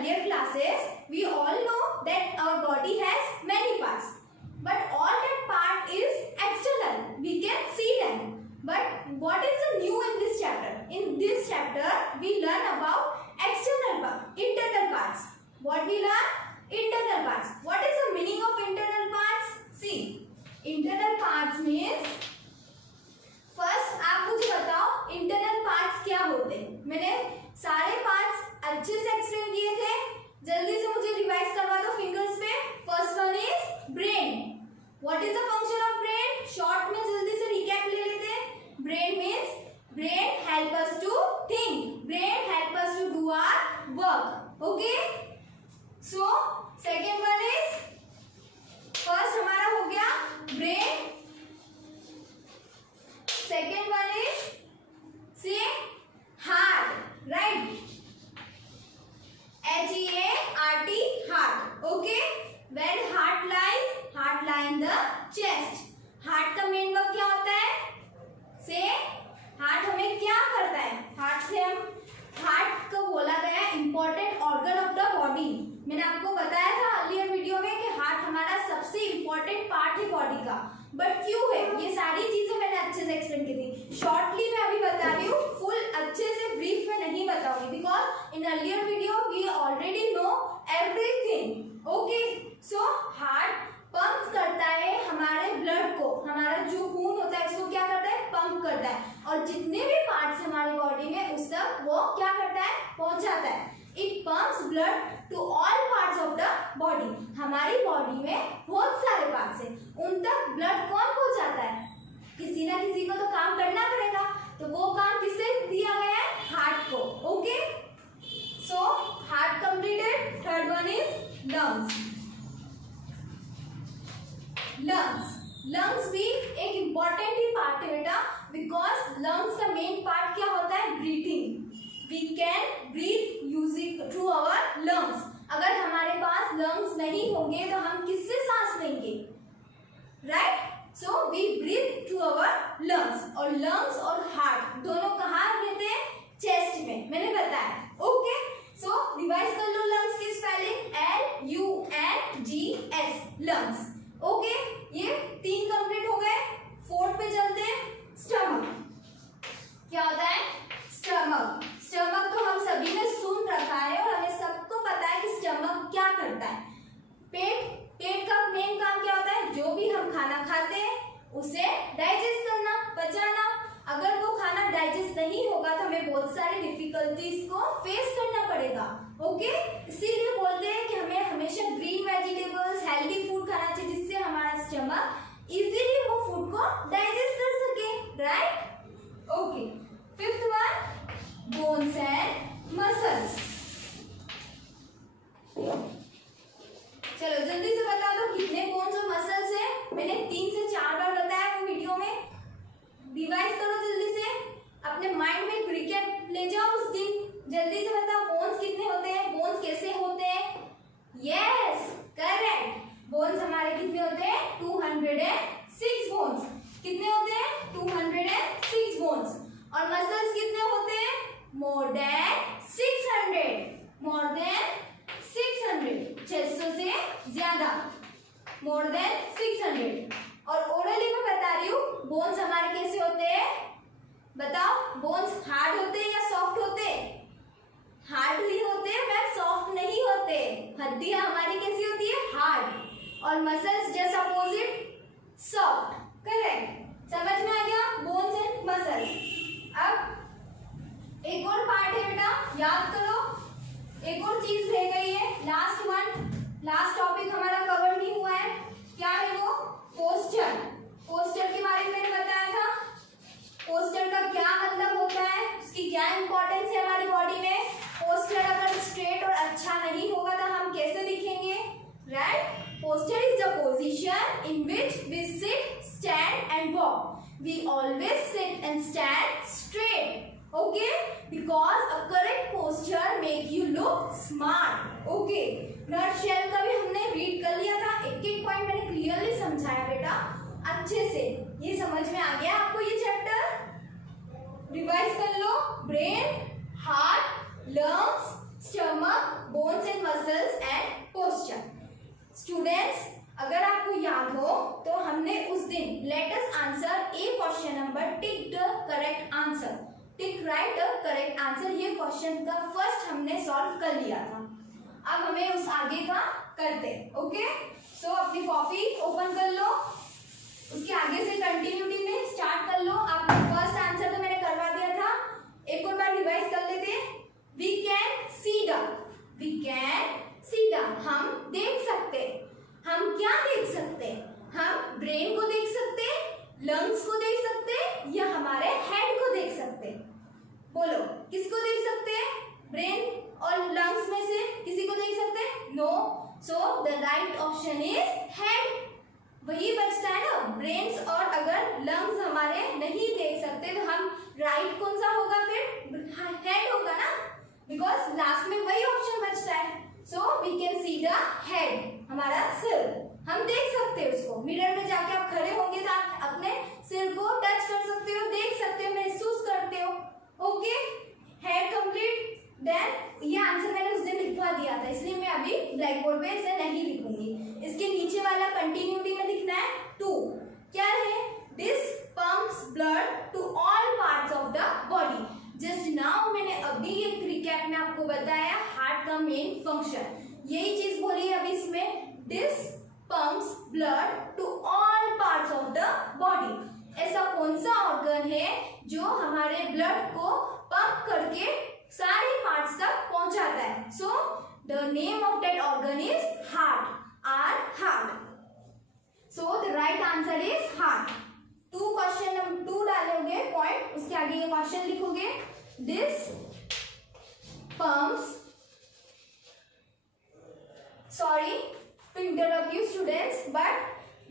earlier classes, we all know that our body has many parts, but all that part is external. We can see them. But what is the new in this chapter? In this chapter, we learn about internal parts. What we learn? Internal parts. What is the meaning of internal parts? See, internal parts means, first आप मुझे बताओ internal parts क्या होते हैं. मैंने सारे parts अच्छे से एक्सप्लेन किए थे, जल्दी से मुझे रिवाइज करवा दो फिंगर्स पे. First one is brain. What is the function of brain? Short में जल्दी से रिकैप ले लेते हैं. Brain means brain help us to think, brain help us to do our work. Okay, so second one is, first हमारा हो गया brain. Second one is, say, heart, right? H-E-A-R-T, heart. Okay? When heart lie in the chest. Heart का main work क्या होता है? Say, heart हमें क्या करता है? Heart को बोला गया important organ of the body. मैंने आपको बताया था अर्लियर वीडियो में कि हार्ट हमारा सबसे इम्पोर्टेंट पार्ट है बॉडी का. बट क्यों है? ये सारी चीजें मैंने अच्छे से एक्सप्लेन की थी. शॉर्टली मैं अभी बता रही हूँ, फुल अच्छे से ब्रीफ में नहीं बताऊंगी, because in earlier video we already know everything. Okay, so heart pump करता है हमारे ब्लड को, हमारा जो खून होता है उसको क्या करता है? पंप करता है, और जितने भी पार्ट्स हमारी बॉडी में उस तक वो क्या करता है? पहुंचाता है. It pumps blood to all parts of the body. हमारी बॉडी में बहुत सारे पार्ट्स हैं, उन तक ब्लड कौन पहुंचाता है? किसी ना किसी को तो काम करना पड़ेगा, तो वो काम किससे दिया गया है? हार्ट को. Okay, so heart completed. Third one is lungs. Lungs भी एक इम्पॉर्टेंट ही पार्ट है बेटा, बिकॉज लंग्स का मेन पार्ट क्या होता है? Breathing. We can breathe using through our lungs. अगर हमारे पास lungs नहीं होंगे तो हम किससे सांस लेंगे? Right? So we breathe through our lungs. और lungs और heart दोनों कहाँ रहते हैं? Chest में. मैंने बताया. Okay? So revise कर लो lungs की spelling. L-U-N-G-S. lungs. Okay? ये 3 कंप्लीट हो गए. 4th पे चलते हैं. Stomach. क्या होता है? Stomach तो हम सभी ने सुन रखा है और हमें सबको पता है कि स्टमक क्या करता है. पेट का मेन काम क्या होता है? जो भी हम खाना खाते हैं उसे डाइजेस्ट करना, पचाना. अगर वो खाना डाइजेस्ट नहीं होगा तो हमें बहुत सारी डिफिकल्टीज को फेस करना पड़ेगा. ओके, इसीलिए बोलते हैं कि हमें हमेशा ग्रीन वेजिटेबल्स, हेल्दी फूड खाना चाहिए, जिससे हमारा स्टमक इजीली वो फूड को डाइजेस्ट कर सके. Right? Okay, fifth one, bones and muscles. चलो जल्दी से बता दो कितने बोन्स और मसल्स हैं. मैंने 3 से 4 बार बताया वो वीडियो में. रिवाइज करो जल्दी से, अपने माइंड में रिकैप ले जाओ उस दिन. जल्दी से बताओ बोन्स कितने होते हैं, बोन्स कैसे होते हैं. Yes, correct. बोन्स हमारे कितने होते हैं? 206 बोन्स. कितने होते हैं? 206 बोन्स. और मसल्स कितने होते हैं? More than 600. 600 से ज्यादा. More than 600. और ओरली में बता रही हूँ बोन्स हमारे कैसे होते हैं. बताओ, बोन्स हार्ड होते हैं या सॉफ्ट होते हैं? हार्ड ही होते हैं मैम, सॉफ्ट नहीं होते. हड्डियां हमारी कैसी होती है? हार्ड. और muscles just opposite, soft. Correct. समझ में आ गया बोन्स एंड मसल्स. अब एक और पार्ट है बेटा, याद करो. एक और चीज रह गई है, लास्ट वन. लास्ट टॉपिक हमारा कवर नहीं हुआ है. क्या है वो? पोस्चर. पोस्चर के बारे में मैंने बताया था. पोस्चर का क्या मतलब होता है, उसकी क्या इंपॉर्टेंस है हमारी बॉडी में. पोस्चर अगर स्ट्रेट और अच्छा नहीं होगा तो हम कैसे दिखेंगे? Right? Posture is the position in which we sit, stand and walk. We always sit and stand straight. Okay, because a correct posture make you look smart. Okay, nutshell का भी हमने रीड कर लिया था. एक point मैंने clearly समझाया बेटा अच्छे से. ये समझ में आ गया आपको ये चैप्टर? रिवाइज कर लो. Brain, heart, lungs, stomach, bones and answer ये क्वेश्चन का फर्स्ट हमने सॉल्व कर लिया था। अब हमें उस आगे का करते। ओके, सो अपनी कॉपी ओपन कर लो, उसके आगे से कंटिन्यूटी में स्टार्ट कर लो। आपने फर्स्ट आंसर तो मैंने करवा दिया था, एक और बार रिवाइज कर लेते हैं। We can see the, we can see the, हम देख सकते। हम क्या देख सकते? हम ब्रेन को देख सकते, लंग्स को देख सकते, या हमारे हेड को देख सकते? बोलो, किसको देख सकते हैं? ब्रेन और लंग्स में से किसी को देख सकते हैं? No, so the right option is head. वही बचता है ना, ब्रेन्स और अगर लंग्स हमारे नहीं देख सकते तो हम राइट कौन सा होगा फिर? हेड होगा ना, बिकॉज लास्ट में वही ऑप्शन बचता है। So we can see the head, हमारा सिर, हम देख सकते हैं उसको। मिरर में जाके आप खड़े होंगे तो आप अपने सिर को टच कर सकते हो, देख सकते हो, महसूस करते हो। Okay, head complete. देन ये आंसर मैंने उस दिन लिखवा दिया था, इसलिए मैं अभी ब्लैक बोर्ड पे इसे नहीं लिखूंगी। इसके नीचे वाला कंटिन्यूटी में लिखना है टू। क्या है? This pumps blood to all parts of the body. Just now मैंने अभी एक रिकैप में आपको बताया हार्ट का मेन फंक्शन, यही चीज बोली है अभी इसमें। This pumps blood to all parts of the body. ऐसा कौन सा ऑर्गन है जो हमारे ब्लड को पंप करके सारे पार्ट्स तक पहुंचाता है? So the name of that organ is heart, are heart. So the right answer is heart. Question number 2 डालोगे पॉइंट, उसके आगे ये क्वेश्चन लिखोगे। This pumps, sorry to interrupt you students, but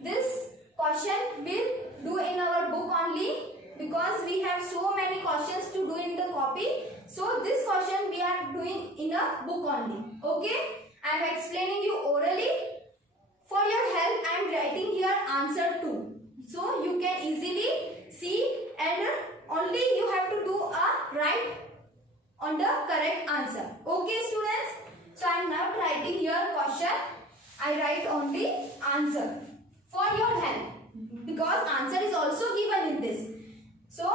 this question will do in our book only because we have so many questions to do in the copy. So this question we are doing in a book only. Okay, I am explaining you orally. For your help I am writing here answer 2, so you can easily see and only you have to do a write on the correct answer. Okay students, so I am not writing here question, I write only answer for your help because answer is also given in this. So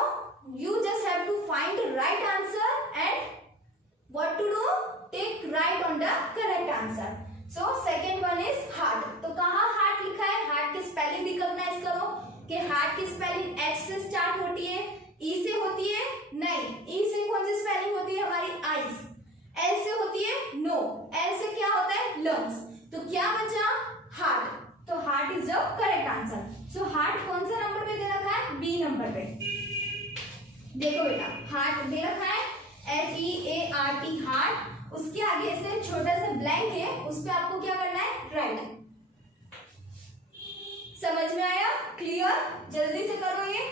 you just have to find the right answer and what to do? Take right on the correct answer. So second one is heart. तो कहाँ heart लिखा है? heart की spelling recognize करो कि heart की spelling H से start होती है, E से होती है? नहीं, E से कौन सी spelling होती है हमारी? eyes. L से होती है? no. L से क्या होता है? lungs. तो क्या बचा? हार्ट। तो heart is the correct answer. So heart कौन सा नंबर पे दे रखा है? बी नंबर पे। देखो बेटा, हार्ट दे रखा है HEART, हार्ट। उसके आगे से छोटा सा ब्लैंक है, उस पे आपको क्या करना है? राइट। समझ में आया? क्लियर? जल्दी से करो ये।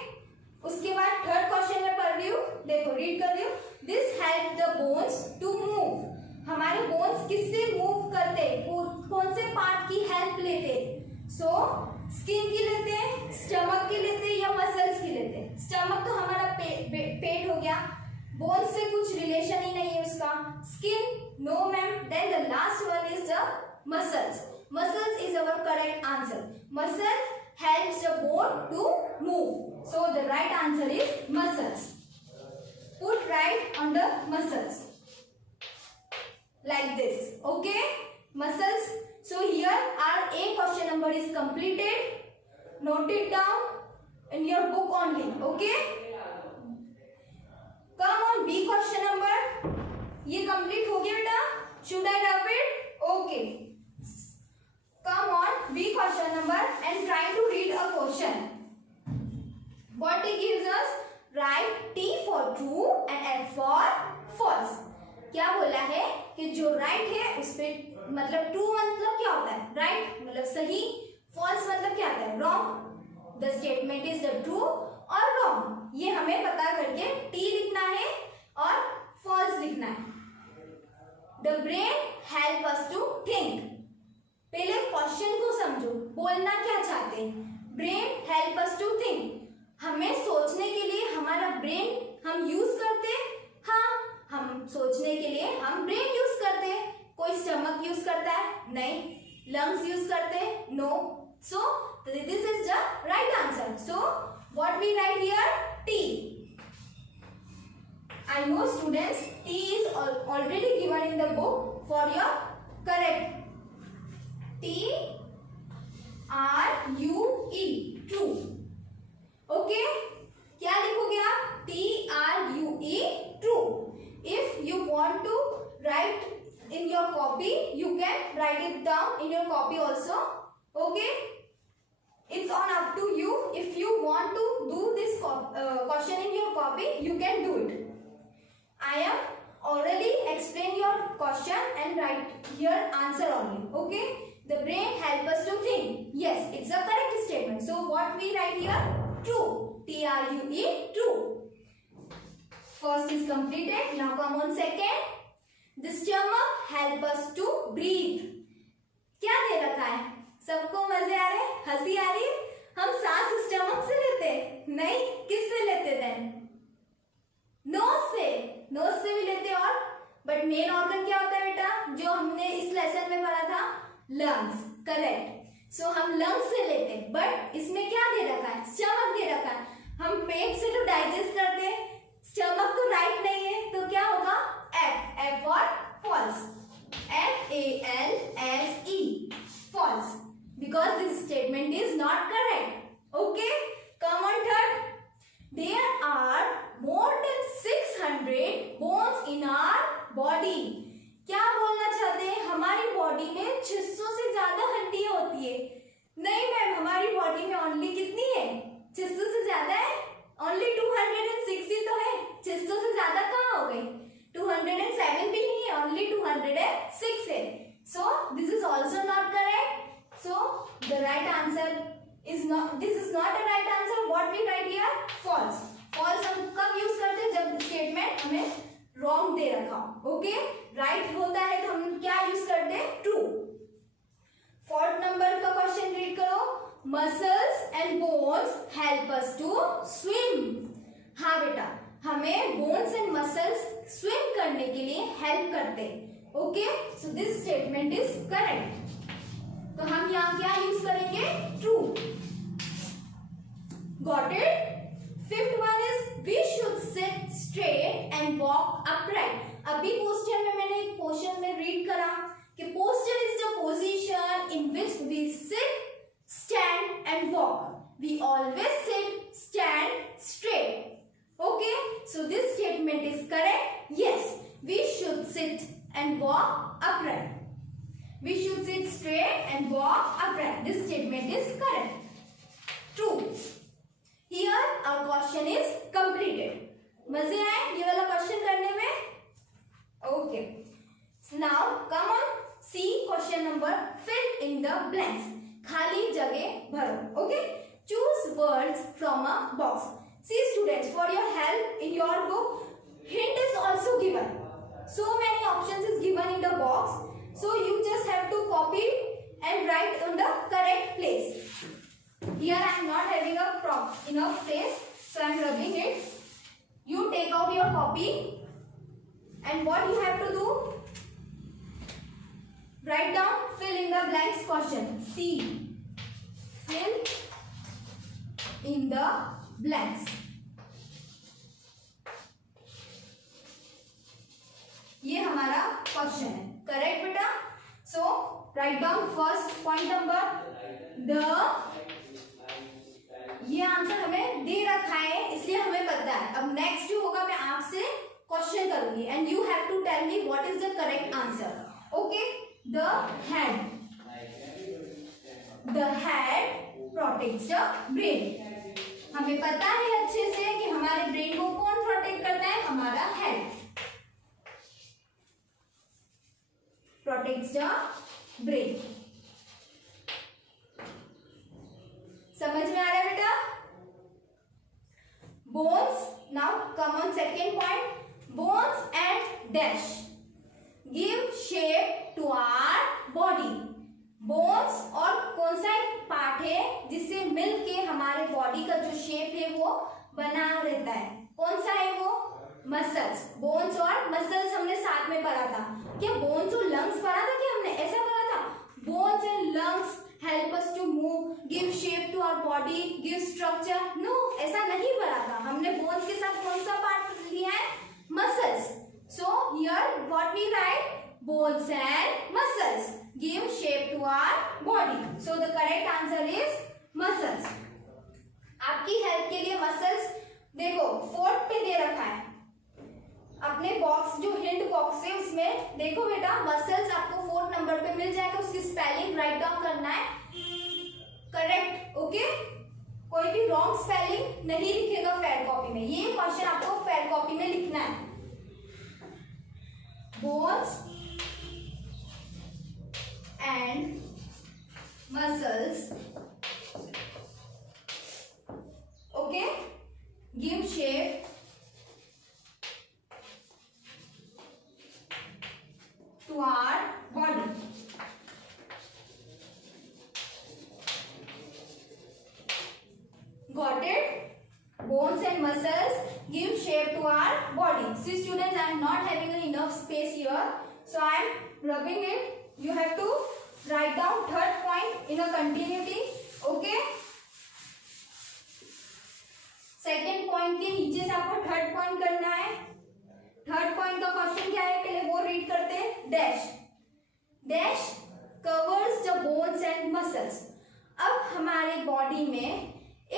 उसके बाद थर्ड क्वेश्चन में पढ़ रही हूँ, देखो रीड कर रही हूँ। This help the bones to move. हमारे बोन्स किससे मूव करते? कौन से पार्ट की हेल्प लेते? सो स्किन की लेते, स्टमक की लेते या मसल्स की लेते? स्टमक तो हमारा पेट हो गया, बोन्स से कुछ रिलेशन ही नहीं है उसका। Skin no ma'am. Then the last one is the muscles. Muscles is our correct answer. Muscle helps the bone to move, so the right answer is muscles. Put right on the muscles like this. Okay, muscles. So here our A question number is completed. Note it down in your book only. Okay, come on B question number. ये complete हो गया बेटा? Should I repeat? Okay, come on B question number and try to read a question. What it gives us? Write T for true and F for false. क्या बोला है कि जो right है उस पे मतलब ट्रू मतलब क्या होता है? राइट मतलब सही, फॉल्स मतलब क्या होता है? Wrong. The statement is the true और रॉन्ग, ये हमें पता करके टी लिखना है और फॉल्स लिखना है। The brain help us to think. पहले क्वेश्चन को समझो, बोलना क्या चाहते हैं? Brain help us to think. हमें सोचने के लिए हमारा ब्रेन हम यूज करते हैं। हाँ, हम सोचने के लिए हम ब्रेन यूज करते हैं। कोई स्टमक यूज करता है? नहीं। लंग्स यूज करते हैं? No. So this is the right answer. So what we write here? T. I know students, T is already given in the book for your correct. T R U E, true. Okay, क्या लिखोगे आप? T R U E, true. If you want to write in your copy, you can write it down in your copy also. Okay, it's on up to you. If you want to do this question in your copy, you can do it. I am already explain your question and write your answer only. Okay, the brain help us to think. Yes, it's a correct statement. So what we write here? True. T R U E, true. First is completed. Now come on second. The stomach help us to breathe. क्या दे रखा है? सबको मजे आ रहे? हंसी आ रही है? हम सांस स्टमक से लेते? नहीं, किससे लेते थे? नोज से, नोज से भी लेते और बट मेन ऑर्गन क्या होता है बेटा, जो हमने इस लेसन में पढ़ा था? Lungs, correct. सो हम लंग्स से लेते, बट इसमें क्या दे रखा है? स्टमक दे रखा है. हम पेट से तो डाइजेस्ट करते हैं, स्टमक तो राइट नहीं है, तो क्या होगा? एफ, एफ और false. FALSE, false, because this statement is not correct. Okay, come on third. There are more than 600 bones in our body. क्या बोलना चाहते हैं? हमारी बॉडी में 600 से ज्यादा हड्डियां होती है. नहीं मैम, हमारी बॉडी में ओनली कितनी है? 600 से ज्यादा है? ओनली 260 तो है. 600 से ज्यादा कहाँ हो गई? 207 भी नहीं है, ओनली 206 है. So this is also not correct. So the right answer is not. This is not a right answer. What we write here? False. False हम कब यूज करते हैं? जब स्टेटमेंट हमें रॉन्ग दे रखा हो. ओके, राइट होता है तो हम क्या यूज करते हैं? ट्रू. फोर्थ नंबर का क्वेश्चन रीड करो. Muscles and bones help us to swim. हाँ बेटा, हमें बोन्स एंड मसल्स स्विम करने के लिए हेल्प करते हैं. Okay, so this statement is correct. तो हम यहाँ क्या यूज करेंगे? True. Got it? Fifth one is we should sit straight and walk upright. अभी क्वेश्चन में मैंने एक पोर्शन में रीड करा कि posture is the position in which we sit, stand and walk. We always sit, stand, straight. Okay, so this statement is correct. Yes, we should sit and walk upright. We should sit straight and walk upright. This statement is correct. True. Here our question is completed. मजे आए ये वाला question करने में? Okay. Now come on, see question number. Fill in the blanks. खाली जगह भरो. Okay. Choose words from a box. See students, for your help in your book, hint is also given. So many options is given in the box. So you just have to copy and write on the correct place. Here I am not having enough place, so I am rubbing it. You take out your copy and what you have to do? Write down, fill in the blanks question. C. Fill in the blanks. ये हमारा question है. Correct बेटा? So write down first point number the. ये answer हमें दे रखा है इसलिए हमें पता है. अब नेक्स्ट जो होगा मैं आपसे क्वेश्चन करूंगी and you have to tell me what is the correct answer. Okay, the head. The head protects the brain. हमें पता है अच्छे से कि हमारे ब्रेन को कौन प्रोटेक्ट करता है? हमारा हेड प्रोटेक्ट्स द ब्रेन. समझ में आ रहा है बेटा? Bones. Now come on second point. Bones and dash give shape to our body. Bones और कौन सा एक पार्ट है जिससे मिलके हमारे बॉडी का जो शेप है वो बना रहता है? कौन सा है वो? मसल्स. बोन्स और मसल्स हमने साथ में पढ़ा था. क्या बोन्स और लंग्स पढ़ा था? क्या हमने ऐसा पढ़ा था? Bones and lungs help us to move, give shape to our body, give structure. No, ऐसा नहीं पढ़ा था हमने. बोन्स के साथ कौन सा पार्ट लिया है? muscles. So here what we write? Bones and muscles give shape to our body. So the correct answer is muscles. आपकी हेल्प के लिए मसल्स देखो फोर्थ पे दे रखा है अपने बॉक्स, जो हिंट बॉक्स है उसमें देखो बेटा, मसल्स आपको 4 नंबर पे मिल जाएगा, उसकी स्पेलिंग राइट डाउन करना है करेक्ट. ओके, कोई भी रॉन्ग स्पेलिंग नहीं लिखेगा फेयर कॉपी में. ये क्वेश्चन आपको फेयर कॉपी में लिखना है. Bones and muscles okay give shape to our body. Got it? Bones and muscles give shape to our body. See students, I am not having enough space here, so I am rubbing it. You have to write down third point in a continuity. Okay? Second point के नीचे से आपको third point करना है. Third point का question क्या है पहले वो रीड करते हैं. Dash dash covers the bones and muscles. अब हमारे बॉडी में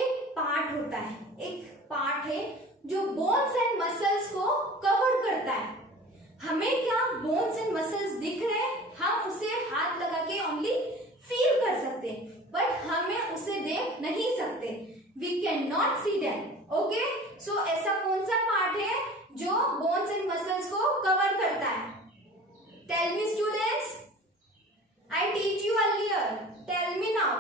एक पार्ट होता है, एक पार्ट है जो बोन्स एंड मसल्स को कवर करता है. हमें क्या बोन्स एंड मसल्स दिख रहे हैं, हम उसे हाथ लगा के ओनली फील कर सकते हैं, बट हमें उसे देख नहीं सकते. We can not see them. Okay, so ऐसा कौन सा पार्ट है जो बोन्स एंड मसल्स को कवर करता है? Tell me students, I teach you earlier, tell me now.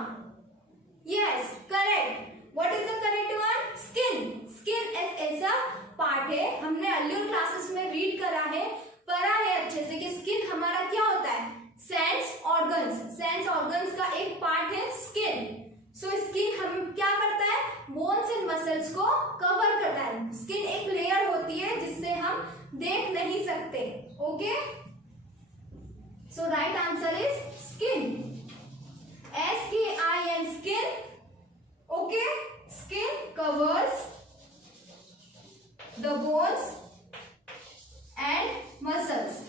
Yes correct. What is the correct one? Skin. Skin एक ऐसा पार्ट है, हमने अर्लियर क्लासेस में रीड करा है, पढ़ा है अच्छे से कि स्किन हमारा क्या होता है? Sense organs. सेंस ऑर्गन्स का एक पार्ट है स्किन. सो स्किन हम क्या करता है? बोन्स एंड मसल्स को कवर करता है. स्किन एक लेयर होती है जिससे हम देख नहीं सकते. Okay, so right answer is skin. SKIN skin. Okay, skin covers the bones and muscles.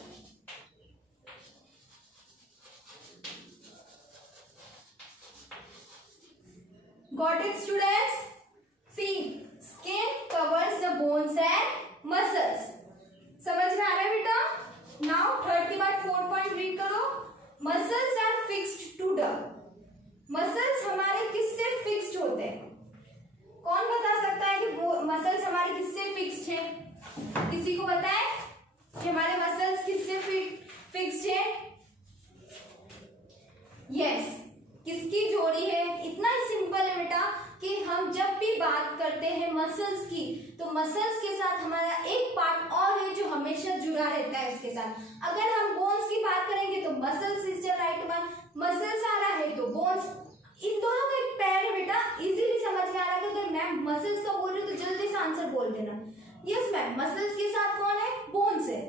Got it students? See, skin covers the bones and muscles. समझ में आ रहा है बेटा? Now थर्ड के बाद फोर्थ पॉइंट रीड करो. Muscles are fixed to the. Muscles हमारे किससे फिक्स्ड होते हैं? कौन बता सकता है कि मसल्स हमारे किससे फिक्स्ड हैं? किसी को पता है कि हमारे मसल्स किससे फिक्स्ड हैं? यस, किसकी जोड़ी है? इतना सिंपल है बेटा कि हम जब भी बात करते हैं मसल्स की, तो मसल्स के साथ हमारा एक पार्ट और है जो हमेशा जुड़ा रहता है उसके साथ. अगर हम बोन्स की बात करेंगे तो muscles is the right one. Muscles आ रहा है तो बोन्स, इन दोनों का एक पैर है बेटा. इजीली समझ में आ रहा है कि अगर मैम मसल्स का बोल रही हूँ तो जल्दी से आंसर बोल देना. यस मैम, मसल्स के साथ कौन है? बोन्स है,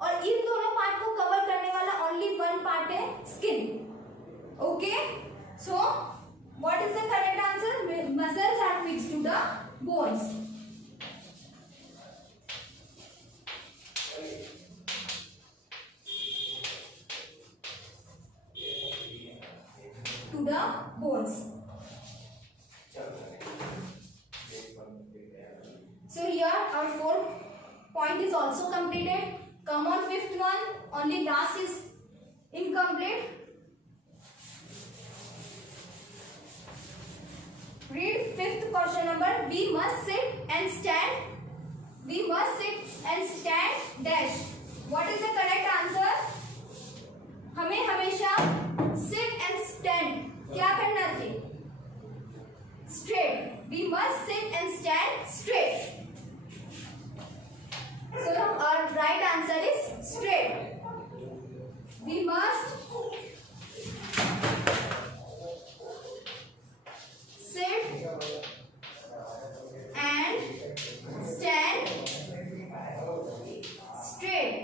और इन दोनों पार्ट को कवर करने वाला ओनली वन पार्ट है skin. Okay, so what is the correct answer? Muscles are fixed to the bones. To the bones. So here our fourth point is also completed. Come on, fifth one. Only last is incomplete. Read fifth question number. We must sit and stand. We must sit and stand dash. What is the correct answer? हमें हमेशा sit and stand क्या करना चाहिए? Straight. We must sit and stand straight. So our right answer is straight. We must sit and stand straight.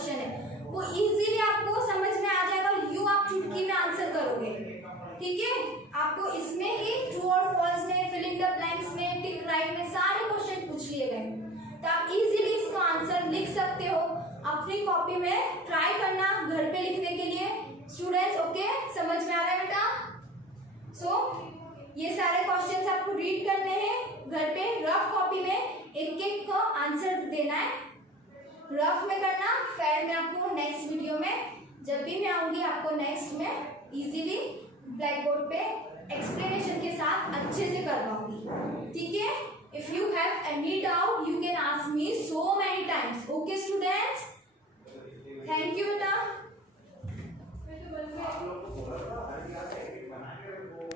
Question है वो easily आपको समझ में आ जाएगा और यू आप चुटकी में आंसर करोगे। ठीक है, आपको इसमें ही ट्रू और फॉल्स में, फिल इन द ब्लैंक्स में, टिक राइट में सारे क्वेश्चन पूछ लिए गए, तो आप इजीली इसका आंसर लिख सकते हो। अपनी कॉपी में ट्राई करना घर पे लिखने के लिए स्टूडेंट्स। ओके, समझ में आ रहा है बेटा? सो ये सारे क्वेश्चंस आपको रीड करने हैं घर पे, रफ कॉपी में एक एक का आंसर देना है, रफ में करना, फेड में आपको नेक्स्ट वीडियो में जब भी मैं आऊंगी आपको नेक्स्ट में इजीली ब्लैक बोर्ड पे एक्सप्लेनेशन के साथ अच्छे से करवाऊंगी। ठीक है, if you have any doubt